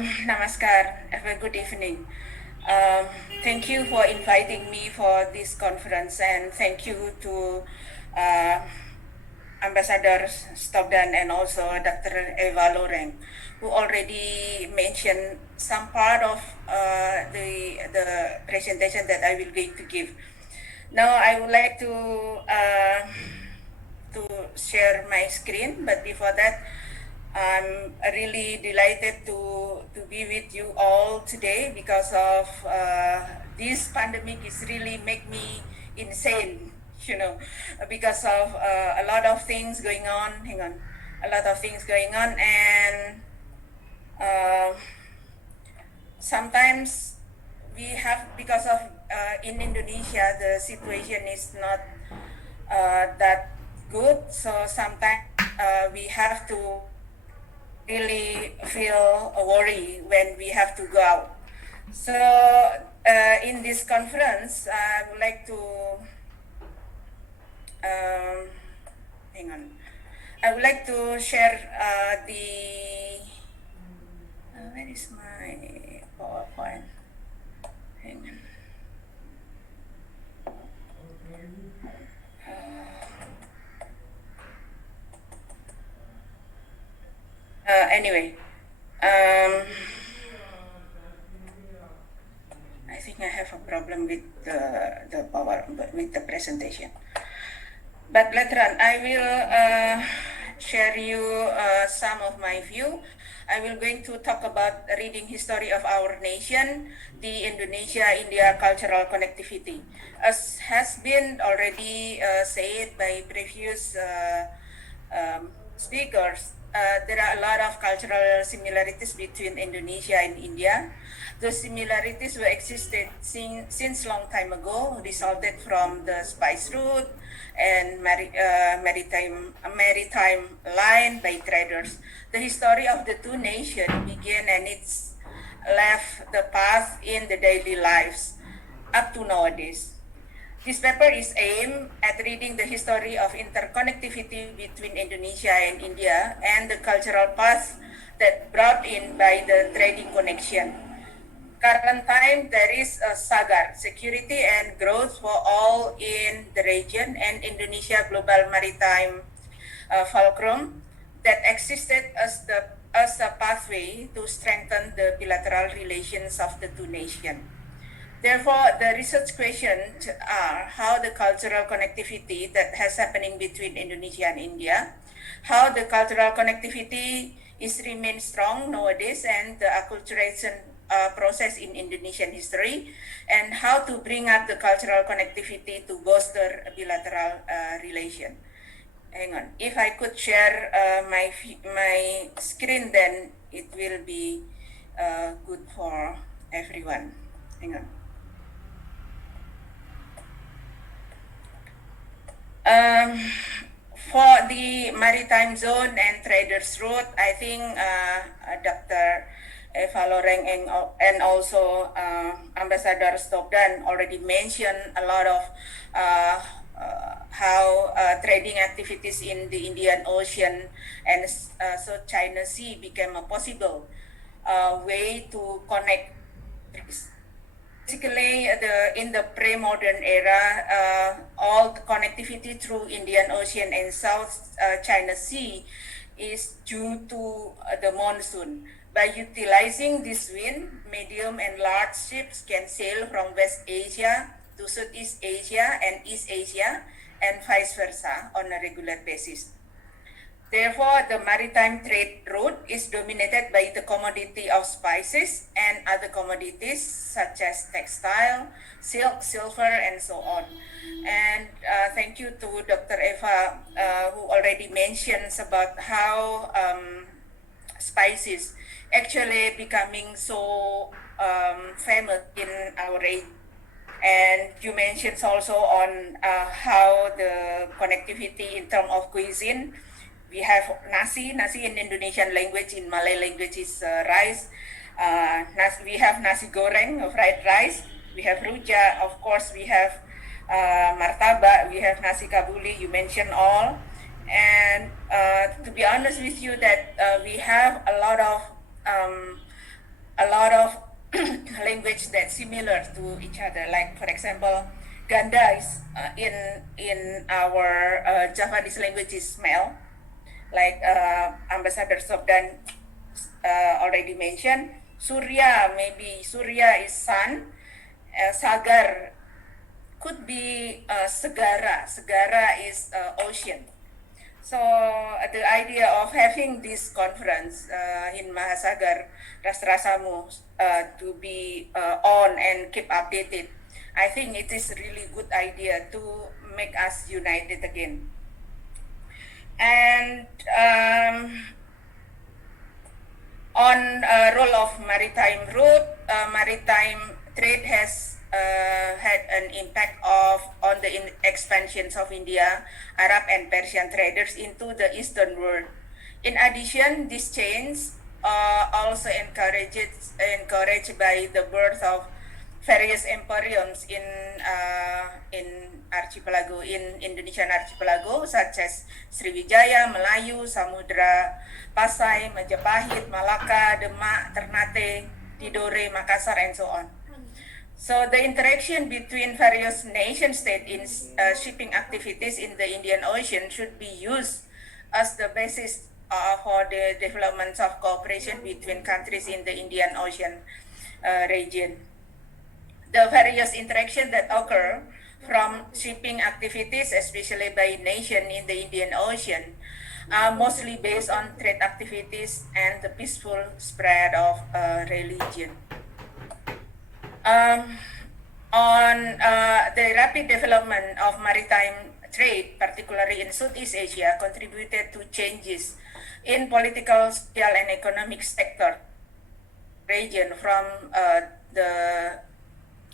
Namaskar. Have a good evening. Um, Thank you for inviting me for this conference, and thank you to uh, Ambassador Stogdan and also Dr. Eva Loreng, who already mentioned some part of the presentation that I will going to give. Now I would like to share my screen, but before that, I'm really delighted to be with you all today because of this pandemic is really make me insane, because of a lot of things going on. Hang on, a lot of things going on, and uh, sometimes we have because of in Indonesia the situation is not that good. So sometimes we have to really feel worry when we have to go out. So in this conference, I would like to hang on. I would like to share where is my PowerPoint? Hang on. Anyway, I think I have a problem with the power with the presentation. But later on, I will share you some of my view. I will going to talk about reading history of our nation, the Indonesia-India cultural connectivity. As has been already said by previous speakers, there are a lot of cultural similarities between Indonesia and India. Those similarities were existed since long time ago, resulted from the spice route and maritime line by traders. The history of the two nations began and it's left the path in the daily lives up to nowadays. This paper is aimed at reading the history of interconnectivity between Indonesia and India and the cultural path that brought in by the trading connection. Current time, there is a Sagar, security and growth for all in the region, and Indonesia Global Maritime Fulcrum that existed as a pathway to strengthen the bilateral relations of the two nations. Therefore, the research questions are how the cultural connectivity that has happening between Indonesia and India, how the cultural connectivity is remain strong nowadays, and the acculturation process in Indonesian history, and how to bring up the cultural connectivity to bolster bilateral relation. Hang on, if I could share my screen, then it will be good for everyone. Hang on. For the maritime zone and traders route, I think Dr. Eva Loreng and also Ambassador Stogdan already mentioned a lot of how trading activities in the Indian Ocean and South China Sea became a possible way to connect. Basically, in the pre-modern era, all connectivity through Indian Ocean and South China Sea is due to the monsoon. By utilizing this wind, medium and large ships can sail from West Asia to Southeast Asia and East Asia and vice versa on a regular basis. Therefore, the maritime trade route is dominated by the commodity of spices and other commodities such as textile, silk, silver, and so on. And thank you to Dr. Eva, who already mentions about how spices actually becoming so famous in our age. And you mentioned also on how the connectivity in terms of cuisine. We have nasi in Indonesian language, in Malay language is rice. We have nasi goreng, fried rice. We have rujak, of course we have martabak, we have nasi kabuli, you mentioned all. And to be honest with you that we have a lot of a lot of language that's similar to each other. Like for example, ganda is in our Javanese language is smell, like Ambassador Sobdan already mentioned. Surya, maybe Surya is sun. Sagar could be Segara. Segara is ocean. So the idea of having this conference in Mahasagar, Rashtra Samooh, to be on and keep updated, I think it is really good idea to make us united again. And on role of maritime route, maritime trade has had an impact on the expansions of India, Arab and Persian traders into the Eastern world. In addition, this change also encouraged by the birth of various emporiums in archipelago, in Indonesian archipelago, such as Sriwijaya, Melayu, Samudra, Pasai, Majapahit, Malaka, Demak, Ternate, Tidore, Makassar, and so on. So the interaction between various nation states in shipping activities in the Indian Ocean should be used as the basis for the development of cooperation between countries in the Indian Ocean region. The various interactions that occur from shipping activities, especially by nation in the Indian Ocean, are mostly based on trade activities and the peaceful spread of religion. On the rapid development of maritime trade, particularly in Southeast Asia, contributed to changes in political, social, and economic sector region from the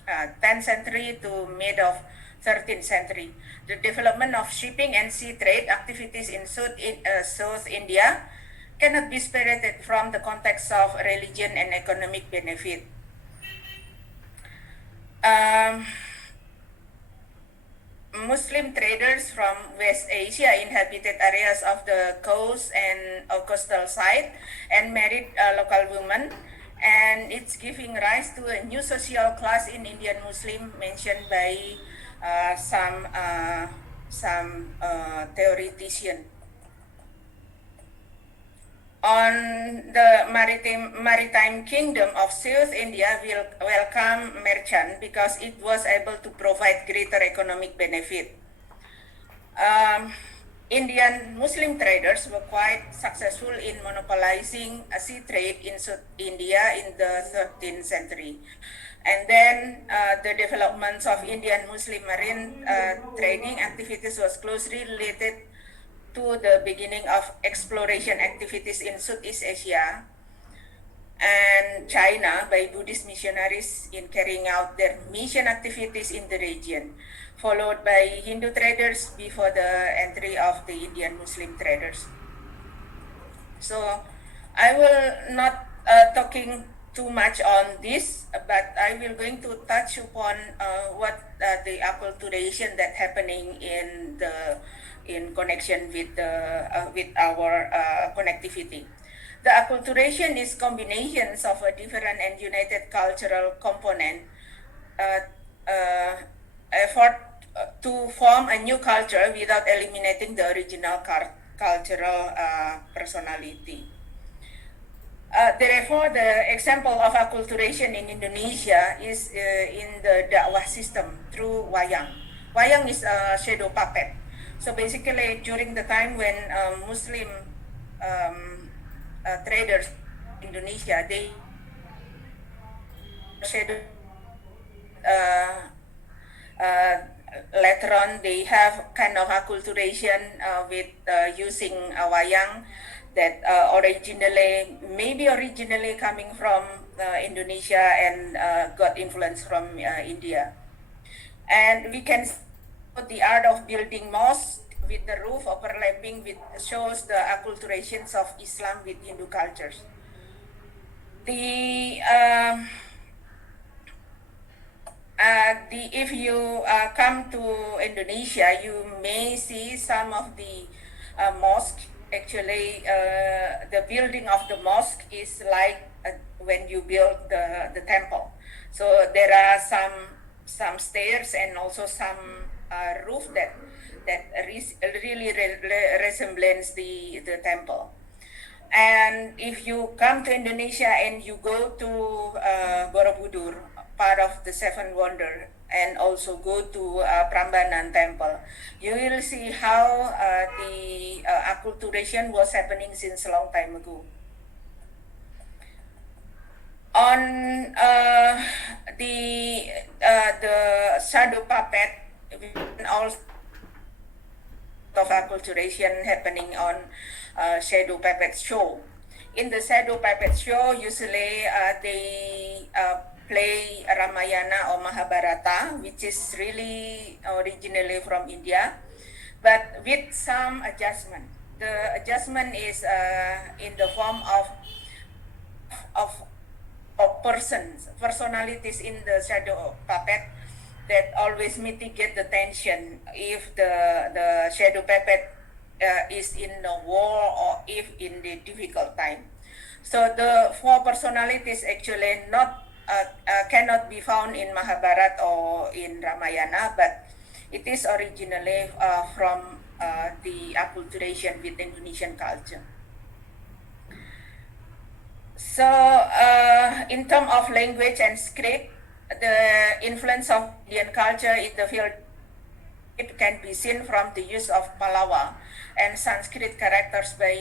10th century to mid of 13th century. The development of shipping and sea trade activities in South India cannot be separated from the context of religion and economic benefit. Muslim traders from West Asia inhabited areas of the coast and coastal side and married local women, and it's giving rise to a new social class in Indian Muslim mentioned by some theoretician. On the maritime kingdom of South India will welcome merchant because it was able to provide greater economic benefit. Indian Muslim traders were quite successful in monopolizing sea trade in South India in the 13th century. And then the developments of Indian Muslim marine trading activities was closely related to the beginning of exploration activities in Southeast Asia and China by Buddhist missionaries in carrying out their mission activities in the region, followed by Hindu traders before the entry of the Indian Muslim traders. So I will not talking too much on this, but I will going to touch upon what the acculturation that happening in connection with our connectivity. The acculturation is combinations of a different and united cultural component effort to form a new culture without eliminating the original cultural personality. Therefore, the example of acculturation in Indonesia is in the dakwah system through wayang. Wayang is a shadow puppet. So basically, during the time when Muslim traders in Indonesia, they shadow. Later on, they have kind of acculturation with using wayang that originally coming from Indonesia and got influence from India. And we can see the art of building mosque with the roof overlapping with shows the acculturations of Islam with Hindu cultures. If you come to Indonesia, you may see some of the mosque. Actually, the building of the mosque is like when you build the temple. So there are some stairs and also some roof that really resembles the temple. And if you come to Indonesia and you go to Borobudur, part of the Seven Wonder, and also go to Prambanan Temple, you will see how the acculturation was happening since a long time ago. On the shadow puppet, we can also of acculturation happening on shadow puppet show. In the shadow puppet show, usually they play Ramayana or Mahabharata, which is really originally from India, but with some adjustment. The adjustment is in the form of personalities in the shadow puppet that always mitigate the tension if the shadow puppet is in a war or if in the difficult time. So the four personalities actually not cannot be found in Mahabharata or in Ramayana, but it is originally from the acculturation with Indonesian culture. So in terms of language and script, the influence of Indian culture in the field it can be seen from the use of Pallava and Sanskrit characters by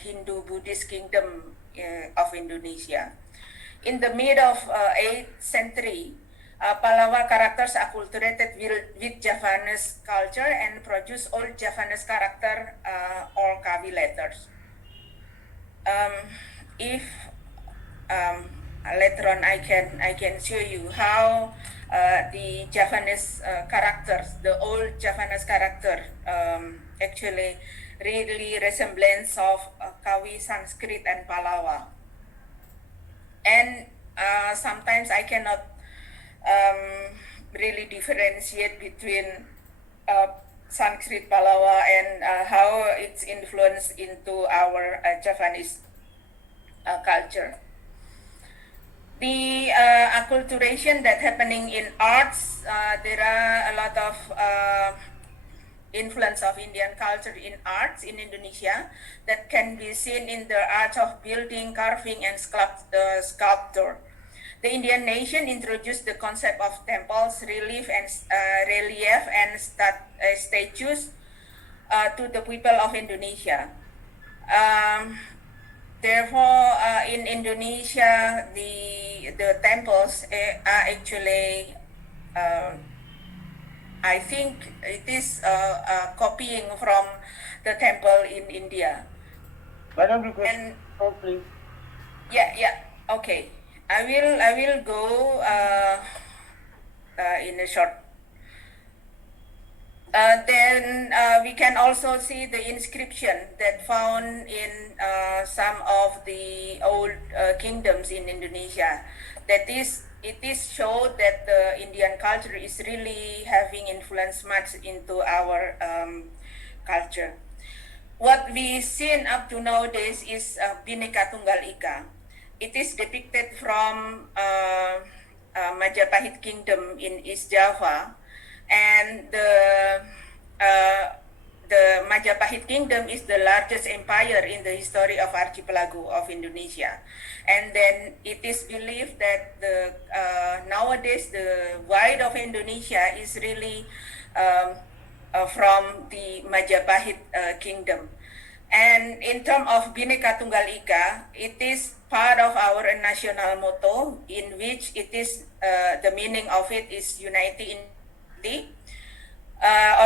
Hindu Buddhist kingdom of Indonesia. In the mid of 8th century, Pallava characters acculturated with Javanese culture and produced old Javanese character or Kawi letters. If later on I can show you how the Javanese characters, the old Javanese character, actually really resemblance of Kawi, Sanskrit, and Pallava. And sometimes I cannot really differentiate between Sanskrit, Pallava, and how it's influenced into our Javanese culture. The acculturation that happening in arts, there are a lot of influence of Indian culture in arts in Indonesia that can be seen in the art of building, carving, and sculpture. The Indian nation introduced the concept of temples, relief, and statues to the people of Indonesia. Therefore, in Indonesia, the temples are actually, I think it is copying from the temple in India. Madam, request, please. Yeah, okay. I will go in a short. Then we can also see the inscription that found in some of the old kingdoms in Indonesia. It is showed that the Indian culture is really having influence much into our culture. What we seen up to nowadays is Bhinneka Tunggal Ika. It is depicted from Majapahit Kingdom in East Java, and the Majapahit Kingdom is the largest empire in the history of archipelago of Indonesia. And then it is believed that nowadays the wide of Indonesia is really from the Majapahit Kingdom. And in terms of Bhinneka Tunggal Ika, it is part of our national motto, in which it is the meaning of it is unity in unity.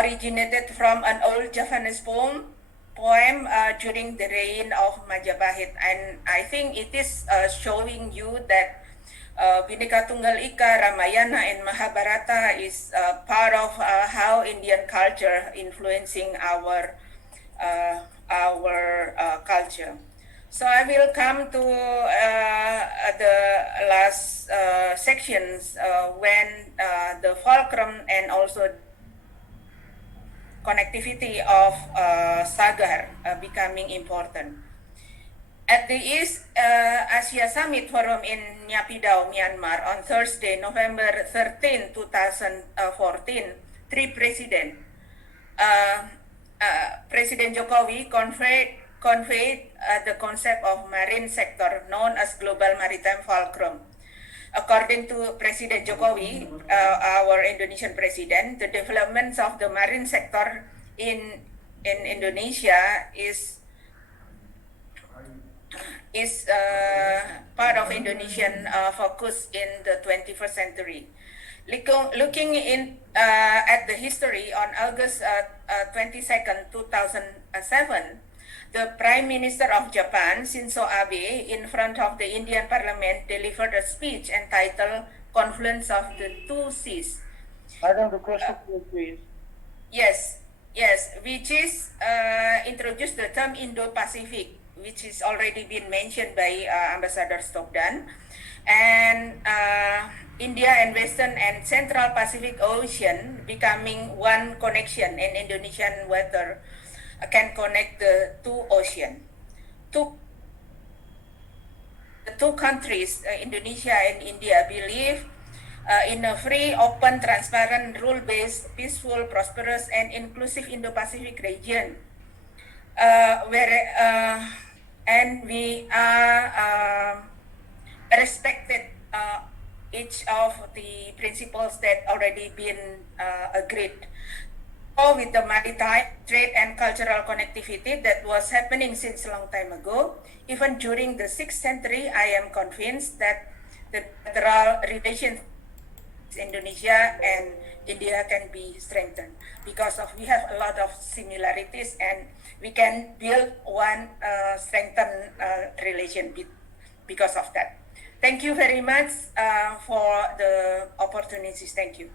Originated from an old Javanese poem during the reign of Majapahit, and I think it is showing you that Bhinneka Tunggal Ika, Ramayana, and Mahabharata is part of how Indian culture influencing our culture. So I will come to the last sections when the fulcrum and also connectivity of Sagar becoming important. At the East Asia Summit Forum in Naypyidaw, Myanmar on Thursday, November 13, 2014, three presidents, uh, President Jokowi conveyed the concept of marine sector known as global maritime fulcrum. According to President Jokowi, our Indonesian president, the developments of the marine sector in Indonesia is part of Indonesian focus in the 21st century. Looking at the history, on August 22nd, 2007, the Prime Minister of Japan, Shinzo Abe, in front of the Indian Parliament, delivered a speech entitled Confluence of the Two Seas. Madam, the question please. Yes, which is introduced the term Indo-Pacific, which is already been mentioned by Ambassador Stockton, and India and Western and Central Pacific Ocean becoming one connection in Indonesian water can connect the two oceans. The two countries, Indonesia and India, believe in a free, open, transparent, rule-based, peaceful, prosperous, and inclusive Indo-Pacific region, and we are respected each of the principles that already been agreed. So with the maritime trade and cultural connectivity that was happening since a long time ago, even during the 6th century, I am convinced that the bilateral relations Indonesia and India can be strengthened because we have a lot of similarities and we can build one strengthened relation because of that. Thank you very much for the opportunities. Thank you.